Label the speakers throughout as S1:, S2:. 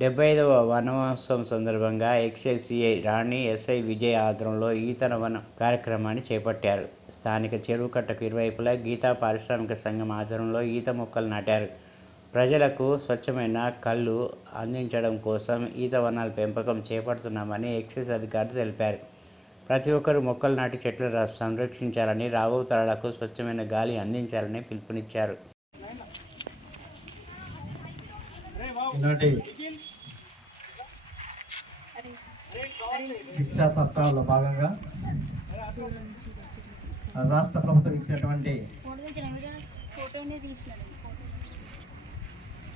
S1: డెబ్బై ఐదవ వనమహోత్సవం సందర్భంగా ఎక్స్ఎస్సిఐ రాణి ఎస్ఐ విజయ్ ఆధ్వర్యంలో ఈతన వనం కార్యక్రమాన్ని చేపట్టారు. స్థానిక చెరువు కట్టకు ఇరువైపులా గీతా పారిశ్రామిక సంఘం ఆధ్వర్యంలో ఈత మొక్కలు నాటారు. ప్రజలకు స్వచ్ఛమైన కళ్ళు అందించడం కోసం ఈత వనాల పెంపకం చేపడుతున్నామని ఎక్సైజ్ అధికారులు తెలిపారు. ప్రతి ఒక్కరూ మొక్కలు నాటి చెట్లు సంరక్షించాలని రాబో తరాలకు స్వచ్ఛమైన గాలి అందించాలని పిలుపునిచ్చారు.
S2: ఈనాటి శిక్షా సప్తాహంలో భాగంగా రాష్ట్ర ప్రభుత్వం ఇచ్చినటువంటి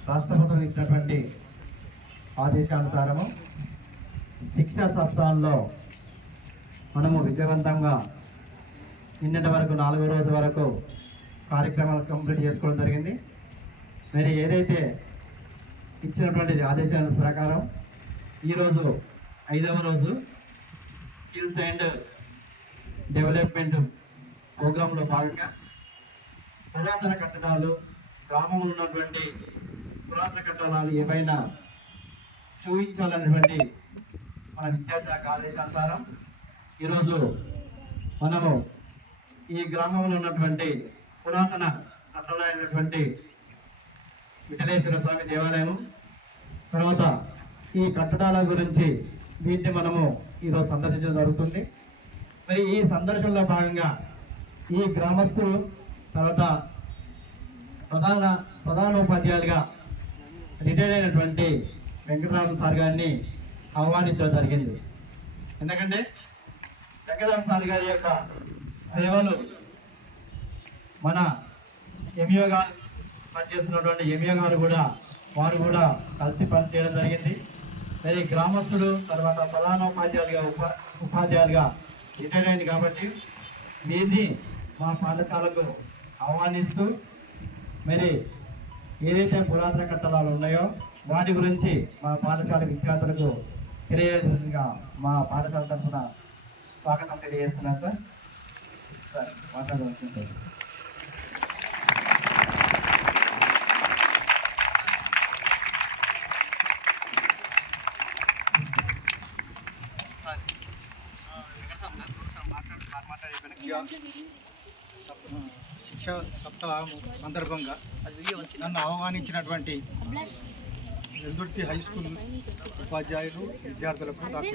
S2: రాష్ట్ర ప్రభుత్వం ఇచ్చినటువంటి ఆదేశానుసారము శిక్షా సప్తాహంలో మనము విజయవంతంగా నిన్నటి వరకు నాలుగో రోజు వరకు కార్యక్రమాలు కంప్లీట్ చేసుకోవడం జరిగింది. మరి ఏదైతే ఇచ్చినటువంటి ఆదేశాల ప్రకారం ఈరోజు ఐదవ రోజు స్కిల్స్ అండ్ డెవలప్మెంట్ ప్రోగ్రాంలో భాగంగా పురాతన కట్టడాలు గ్రామంలో ఉన్నటువంటి పురాతన కట్టడాలు ఏవైనా చూపించాలనేటువంటి మన విద్యాశాఖ ఆదేశానుసారం ఈరోజు మనము ఈ గ్రామంలో ఉన్నటువంటి పురాతన కట్టడాలైనటువంటి విఠలేశ్వర స్వామి దేవాలయం తర్వాత ఈ కట్టడాల గురించి వీటిని మనము ఈరోజు సందర్శించడం జరుగుతుంది. మరి ఈ సందర్శనలో భాగంగా ఈ గ్రామస్తులు తర్వాత ప్రధాన ప్రధానోపాధ్యాయులుగా రిటైర్ అయినటువంటి వెంకటరామ సార్ గారిని ఆహ్వానించడం జరిగింది. ఎందుకంటే వెంకటరామ సార్ గారి యొక్క సేవలు మన ఎంఈఓ గారు పనిచేస్తున్నటువంటి ఎమియా గారు కూడా వారు కూడా కలిసి పనిచేయడం జరిగింది. మరి గ్రామస్తుడు తర్వాత ప్రధానోపాధ్యాయులుగా ఉపా ఉపాధ్యాయులుగా రిటైర్ అయింది కాబట్టి దీన్ని మా పాఠశాలకు ఆహ్వానిస్తూ మరి ఏదైతే పురాతన కట్టడాలు ఉన్నాయో వాటి గురించి మా పాఠశాల విద్యార్థులకు తెలియజేసిందిగా మా పాఠశాల తరఫున స్వాగతం తెలియజేస్తున్నాను సార్. సార్ మాట్లాడవలసింది.
S3: శిక్ష సప్తాహం సందర్భంగా నన్ను ఆహ్వానించినటువంటి వెల్దుర్తి హై స్కూల్ ఉపాధ్యాయులు విద్యార్థులకు నాకు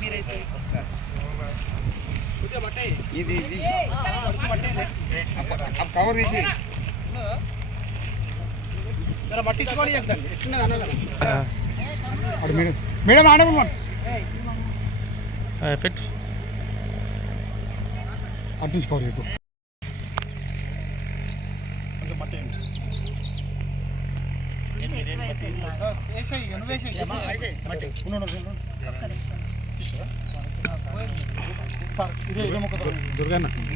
S4: మీరైతే
S3: ఇది కవర్ తీసి
S5: మేడం ఆడమని ఫిట్ అటు నుంచి కవర్ చెప్పు
S3: మట్టి వేయండి. మట్టి. ఉండు, ఉండు, ఉండు. తీసుకోరా? సార్ ఇదే ఇదే మొక్క తో-
S5: దుర్గన్న చెప్పు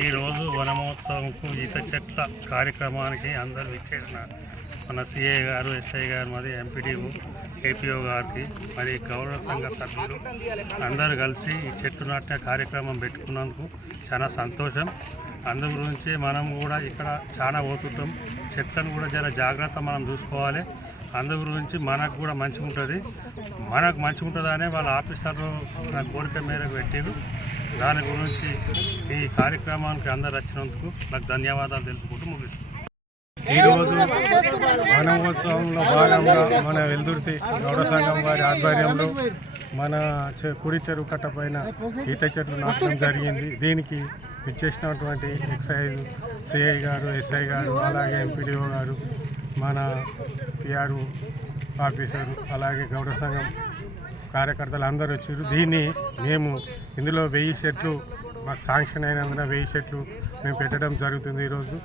S6: ఈరోజు వనమహోత్సవంకు ఈత చెట్ల కార్యక్రమానికి అందరూ ఇచ్చేసిన మన సిఐ గారు ఎస్ఐ గారు మరి ఎంపీడీఓ ఏపీఓ గారికి మరి గౌరవ సంఘ సభ్యులు అందరూ కలిసి ఈ చెట్టు నాటిన కార్యక్రమం పెట్టుకున్నందుకు చాలా సంతోషం. అందు గురించి మనం కూడా ఇక్కడ చాలా పోతుంటాం చెట్లను కూడా చాలా జాగ్రత్త మనం చూసుకోవాలి. అందరి గురించి మనకు కూడా మంచిగా ఉంటుంది మనకు మంచిగా ఉంటుందనే వాళ్ళ ఆఫీసర్లు నా కోరిక మేరకు పెట్టారు దాని గురించి ఈ కార్యక్రమానికి అందరు వచ్చినందుకు నాకు ధన్యవాదాలు తెలుపుకుంటూ ముగిస్తున్నాను
S5: ఈరోజు వనమహోత్సవంలో భాగంగా మన వెల్దుర్తి గౌడ సంఘం వారి ఆధ్వర్యంలో మన చె- కుడి చెరువు కట్ట పైన ఈత చెట్లు నాటడం జరిగింది. దీనికి ఇచ్చేసినటువంటి ఎక్సైజ్ సిఐ గారు ఎస్ఐ గారు అలాగే ఎంపీడీఓ గారు మన పిఆర్ ఆఫీసర్ అలాగే గౌడ సంఘం కార్యకర్తలు అందరూ వచ్చారు. దీన్ని మేము ఇందులో వెయ్యి చెట్లు మాకు శాంక్షన్ అయినందున వెయ్యి చెట్లు మేము పెట్టడం జరుగుతుంది ఈరోజు.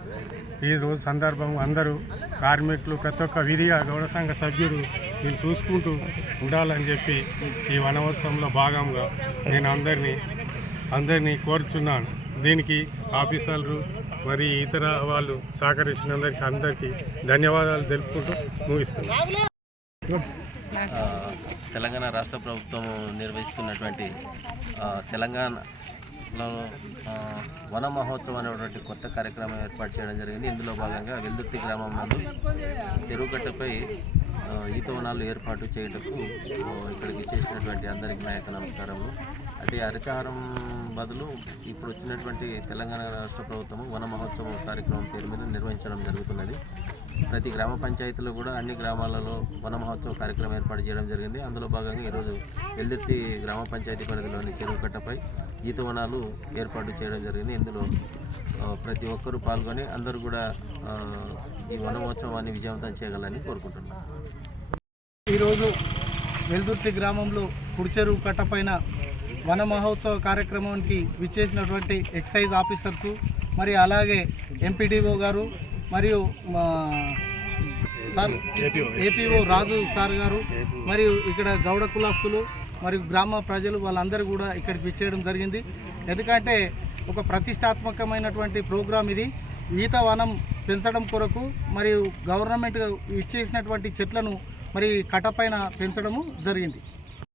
S5: ఈ రోజు సందర్భం అందరూ కార్మికులు ప్రతి ఒక్క విధిగా గౌడ సంఘ సభ్యులు నేను చూసుకుంటూ ఉండాలని చెప్పి ఈ వనోత్సవంలో భాగంగా నేను అందరినీ అందరినీ కోరుచున్నాను. దీనికి ఆఫీసర్లు మరి ఇతర వాళ్ళు సహకరించినందరికీ అందరికీ ధన్యవాదాలు తెలుపుకుంటూ ముగిస్తున్నాను
S7: తెలంగాణ రాష్ట్ర ప్రభుత్వం నిర్వహిస్తున్నటువంటి తెలంగాణలో వన మహోత్సవం అనేటువంటి కొత్త కార్యక్రమం ఏర్పాటు చేయడం జరిగింది. ఇందులో భాగంగా వెల్దుర్తి గ్రామం నందు చెరువు కట్టపై ఈత వనాలు ఏర్పాటు చేయుటకు చేసినటువంటి అందరికీ నాయక నమస్కారములు. అంటే హరితహారం బదులు ఇప్పుడు వచ్చినటువంటి తెలంగాణ రాష్ట్ర ప్రభుత్వం వన మహోత్సవం కార్యక్రమం పేరు మీద నిర్వహించడం జరుగుతున్నది. ప్రతి గ్రామ పంచాయతీలో కూడా అన్ని గ్రామాలలో వన మహోత్సవ కార్యక్రమం ఏర్పాటు చేయడం జరిగింది. అందులో భాగంగా ఈరోజు ఎల్దుర్తి గ్రామ పంచాయతీ పరిధిలోని చెరువు కట్టపై ఈత వనాలు ఏర్పాటు చేయడం జరిగింది. ఇందులో ప్రతి ఒక్కరూ పాల్గొని అందరూ కూడా ఈ వన మహోత్సవాన్ని విజయవంతం చేయగలని కోరుకుంటున్నాను.
S3: ఈరోజు వెల్దుర్తి గ్రామంలో కుడిచెరువు కట్టపైన వన మహోత్సవ కార్యక్రమానికి విచ్చేసినటువంటి ఎక్సైజ్ ఆఫీసర్సు మరి అలాగే ఎంపీడీఓ గారు మరియు మా సార్ ఏపీఓ రాజు సార్ గారు మరియు ఇక్కడ గౌడ కులాస్తులు మరియు గ్రామ ప్రజలు వాళ్ళందరూ కూడా ఇక్కడికి విచ్చేయడం జరిగింది. ఎందుకంటే ఒక ప్రతిష్టాత్మకమైనటువంటి ప్రోగ్రాం ఇది. ఈత వనం పెంచడం కొరకు మరియు గవర్నమెంట్ ఇచ్చేసినటువంటి చెట్లను మరి కట్టపైన పెంచడము జరిగింది.